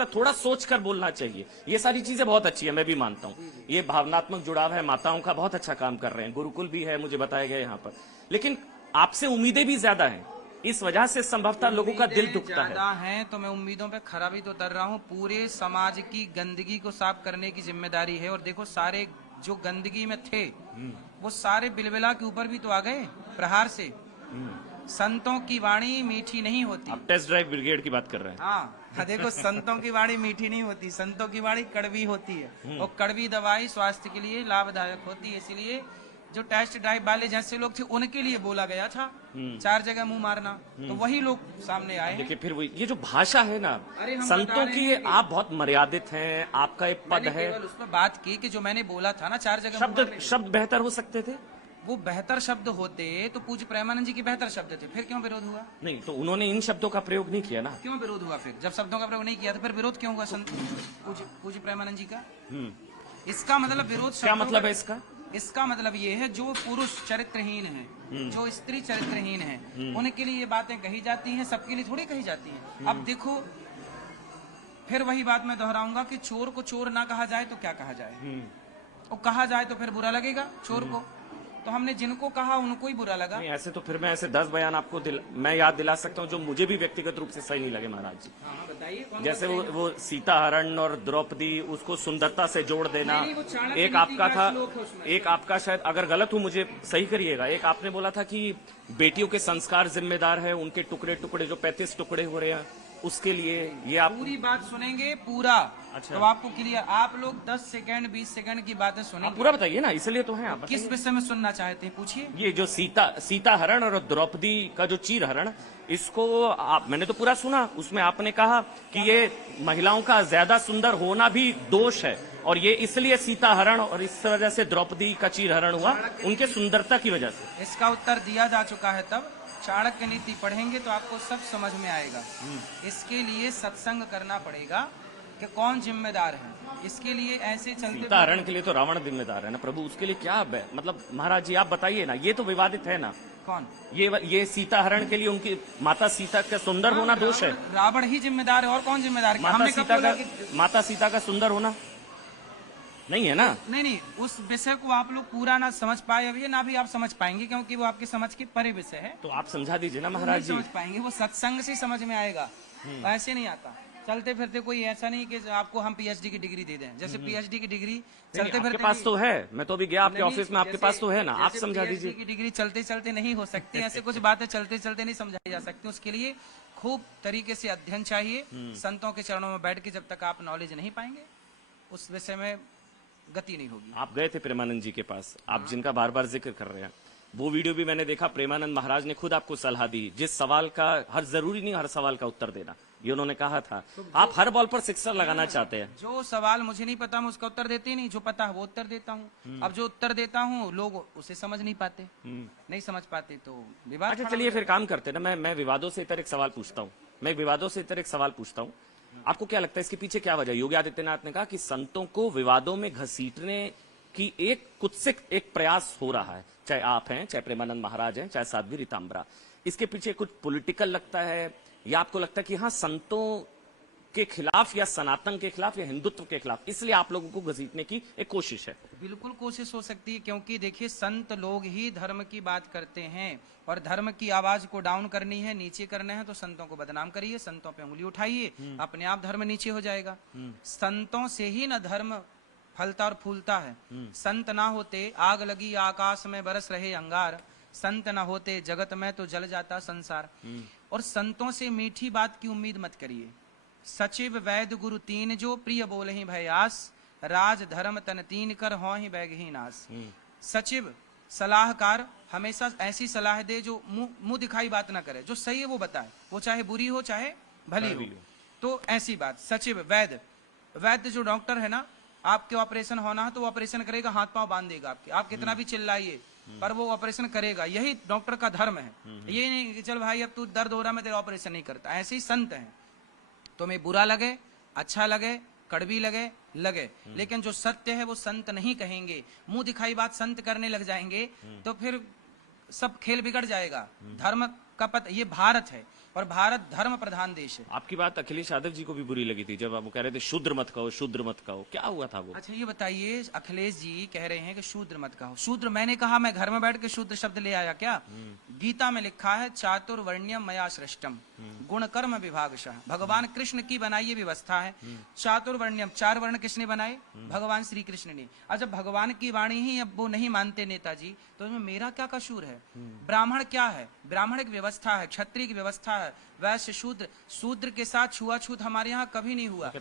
लगता है थोड़ा सोच कर बोलना चाहिए। ये सारी चीजें बहुत अच्छी है, मैं भी मानता हूँ। ये भावनात्मक जुड़ाव है, माताओं का बहुत अच्छा काम कर रहे हैं, गुरुकुल भी है मुझे बताया गया यहाँ पर। लेकिन आपसे उम्मीदें भी ज्यादा हैं, इस वजह से संभवतः लोगों का दिल दुखता है। ज्यादा हैं तो मैं उम्मीदों पे खरा भी तो उतर रहा हूँ। पूरे समाज की गंदगी को साफ करने की जिम्मेदारी है। और देखो सारे जो गंदगी में थे वो सारे बिलबिला के ऊपर भी तो आ गए प्रहार से। संतों की वाणी मीठी नहीं होती। आप टेस्ट ड्राइव ब्रिगेड की बात कर रहे हैं। हाँ देखो संतों की वाणी मीठी नहीं होती, संतों की वाणी कड़वी होती है। और कड़वी दवाई स्वास्थ्य के लिए लाभदायक होती है। इसलिए जो टेस्ट ड्राइव वाले जैसे लोग थे उनके लिए बोला गया था 4 जगह मुंह मारना, तो वही लोग सामने आए। देखिए फिर वो ये जो भाषा है ना अरे हम संतों बता रहे की, हैं कि- आप बहुत मर्यादित हैं, आपका एक पद मैंने है। केवल उस पर बात की कि जो मैंने बोला था ना 4 जगह मुंह शब्द मारने के। शब्द बेहतर हो सकते थे। वो बेहतर शब्द होते तो पूज्य प्रेमानंद जी के बेहतर शब्द थे, फिर क्यों विरोध हुआ? नहीं तो उन्होंने इन शब्दों का प्रयोग नहीं किया ना। क्यों विरोध हुआ? फिर जब शब्दों का प्रयोग नहीं किया तो फिर विरोध क्यों हुआ संत पूज्य प्रेमानंद जी का? इसका मतलब विरोध क्या शब्दों मतलब का- है इसका? इसका मतलब ये है जो पुरुष चरित्रहीन है, जो स्त्री चरित्रहीन है, उनके लिए ये बातें कही जाती हैं, सबके लिए थोड़ी कही जाती हैं। अब देखो फिर वही बात मैं दोहराऊंगा कि चोर को चोर ना कहा जाए तो क्या कहा जाए? और कहा जाए तो फिर बुरा लगेगा चोर को। तो हमने जिनको कहा उनको ही बुरा लगा। नहीं ऐसे तो फिर मैं ऐसे 10 बयान आपको मैं याद दिला सकता हूँ जो मुझे भी व्यक्तिगत रूप से सही नहीं लगे महाराज जी। हाँ बताइए। जैसे वो सीता हरण और द्रौपदी, उसको सुंदरता से जोड़ देना। नहीं, वो चाणक्य एक नीति आपका का था, श्लोक है उसमें। एक आपका शायद, अगर गलत हूँ मुझे सही करिएगा, एक आपने बोला था कि बेटियों के संस्कार जिम्मेदार है, उनके टुकड़े टुकड़े जो 35 टुकड़े हो रहे हैं उसके लिए ये आप पूरी बात सुनेंगे पूरा। अच्छा। तो आपको क्लियर, आप लोग 10 सेकंड 20 सेकंड की बातें आप सुनेंगे। पूरा बताइए ना, इसलिए तो है आप किस बताइए। विषय में सुनना चाहते हैं पूछिए। ये जो सीता हरण और द्रौपदी का जो चीर हरण, इसको मैंने तो पूरा सुना। उसमें आपने कहा कि ये महिलाओं का ज्यादा सुंदर होना भी दोष है और ये इसलिए सीता हरण और इस वजह से द्रौपदी का चीर हरण हुआ उनके सुंदरता की वजह से। इसका उत्तर दिया जा चुका है। तब चाणक्य नीति पढ़ेंगे तो आपको सब समझ में आएगा। इसके लिए सत्संग करना पड़ेगा कि कौन जिम्मेदार है। इसके लिए ऐसे चलते सीता हरण के लिए तो रावण जिम्मेदार है ना प्रभु, उसके लिए क्या मतलब महाराज जी आप बताइए ना, ये तो विवादित है ना। कौन? ये सीता हरण के लिए उनकी माता सीता का सुंदर होना दोष है। रावण ही जिम्मेदार है और कौन जिम्मेदार है? माता हमने कब सीता बोला का कि- माता सीता का सुंदर होना नहीं है ना। नहीं, उस विषय को आप लोग पूरा ना समझ पाए अभी, ना भी आप समझ पाएंगे क्योंकि वो आपकी समझ के परे विषय है। तो आप समझा दीजिए ना नहीं महाराज जी। समझ पाएंगे, वो सत्संग से समझ में आएगा, ऐसे नहीं आता। चलते फिरते कोई ऐसा नहीं कि आपको हम पीएचडी की डिग्री दे दें। जैसे पीएचडी की डिग्री चलते आपके फिरते पास तो है, मैं तो अभी गया आपके नहीं, ऑफिस में, आपके जैसे- पास तो है ना, आप जैसे समझा PhD दीजिए। की डिग्री चलते चलते नहीं हो सकती। ऐसे कुछ बातें चलते चलते नहीं समझाई जा सकती। उसके लिए खूब तरीके से अध्ययन चाहिए। संतों के चरणों में बैठ के जब तक आप नॉलेज नहीं पाएंगे उस विषय में गति नहीं होगी। आप गए थे प्रेमानंद जी के पास, आप जिनका बार बार जिक्र कर रहे हैं, वो वीडियो भी मैंने देखा। प्रेमानंद महाराज ने खुद आपको सलाह दी, जिस सवाल का हर जरूरी नहीं हर सवाल का उत्तर देना, ये उन्होंने कहा था। आप हर बॉल पर सिक्सर लगाना चाहते हैं। जो सवाल मुझे नहीं पता मैं उसका उत्तर देते ही नहीं, जो पता है वो उत्तर देता हूँ। अब जो उत्तर देता हूँ लोग उसे समझ नहीं पाते, नहीं समझ पाते तो विवाद। अच्छा चलिए फिर काम करते हैं ना, मैं विवादों से इतर एक सवाल पूछता हूँ। मैं विवादों से इतर एक सवाल पूछता हूँ, आपको क्या लगता है इसके पीछे क्या वजह? योगी आदित्यनाथ ने कहा कि संतों को विवादों में घसीटने की एक कुत्सित एक प्रयास हो रहा है, चाहे आप हैं, चाहे प्रेमानंद महाराज हैं, चाहे साध्वी रीतांबरा। इसके पीछे कुछ पॉलिटिकल लगता है या आपको लगता है कि हाँ संतों के खिलाफ या सनातन के खिलाफ या हिंदुत्व के खिलाफ, इसलिए आप लोगों को घसीटने की एक कोशिश है? बिल्कुल कोशिश हो सकती है, क्योंकि देखिए संत लोग ही धर्म की बात करते हैं और धर्म की आवाज को डाउन करनी है, नीचे करना है तो संतों को बदनाम करिए, संतों पे उंगली उठाइए, अपने आप धर्म नीचे हो जाएगा। संतों से ही न धर्म फलता और फूलता है। संत ना होते आग लगी आकाश में बरस रहे अंगार, संत ना होते जगत में तो जल जाता संसार। और संतों से मीठी बात की उम्मीद मत करिए। सचिव वैद्य गुरु तीन जो प्रिय बोले ही भयास, राज धर्म तन तीन कर हो ही बैग ही नास। सचिव सलाहकार हमेशा ऐसी सलाह दे जो मुंह दिखाई बात ना करे, जो सही है वो बताए, वो चाहे बुरी हो चाहे भली हो। तो ऐसी बात सचिव वैद्य जो डॉक्टर है ना, आपके ऑपरेशन होना है तो वो ऑपरेशन करेगा, हाथ पांव बांध देगा आपके, आप कितना भी चिल्लाइए पर वो ऑपरेशन करेगा। यही डॉक्टर का धर्म है। ये नहीं कि चल भाई अब तू दर्द हो रहा मैं तेरा ऑपरेशन नहीं करता। ऐसे ही संत हैं, तुम्हें बुरा लगे अच्छा लगे कड़वी लगे लेकिन जो सत्य है वो संत नहीं कहेंगे। मुंह दिखाई बात संत करने लग जाएंगे तो फिर सब खेल बिगड़ जाएगा। धर्म का ये भारत है, और भारत धर्म प्रधान देश है। आपकी बात अखिलेश यादव जी को भी बुरी लगी थी जब आप वो कह रहे थे शूद्र मत कहो, शूद्र मत कहो, क्या हुआ था वो? अच्छा ये बताइए, अखिलेश जी कह रहे हैं कि शूद्र मत कहो। शूद्र मैंने कहा? मैं घर में बैठ के शूद्र शब्द ले आया क्या? गीता में लिखा है चातुर्वर्ण्यम मया सृष्टम गुण कर्म विभागशः। भगवान कृष्ण की बनाई ये व्यवस्था है। चातुर्वर्ण्यम, 4 वर्ण किसने बनाए? भगवान श्री कृष्ण ने। और जब भगवान की वाणी ही अब वो नहीं मानते नेताजी, तो इसमें मेरा क्या कसूर है? ब्राह्मण क्या है? ब्राह्मण एक व्यवस्था है, क्षत्रिय की व्यवस्था है, वैश्य शूद्र। शूद्र के साथ छुआछूत हमारे यहाँ कभी नहीं हुआ।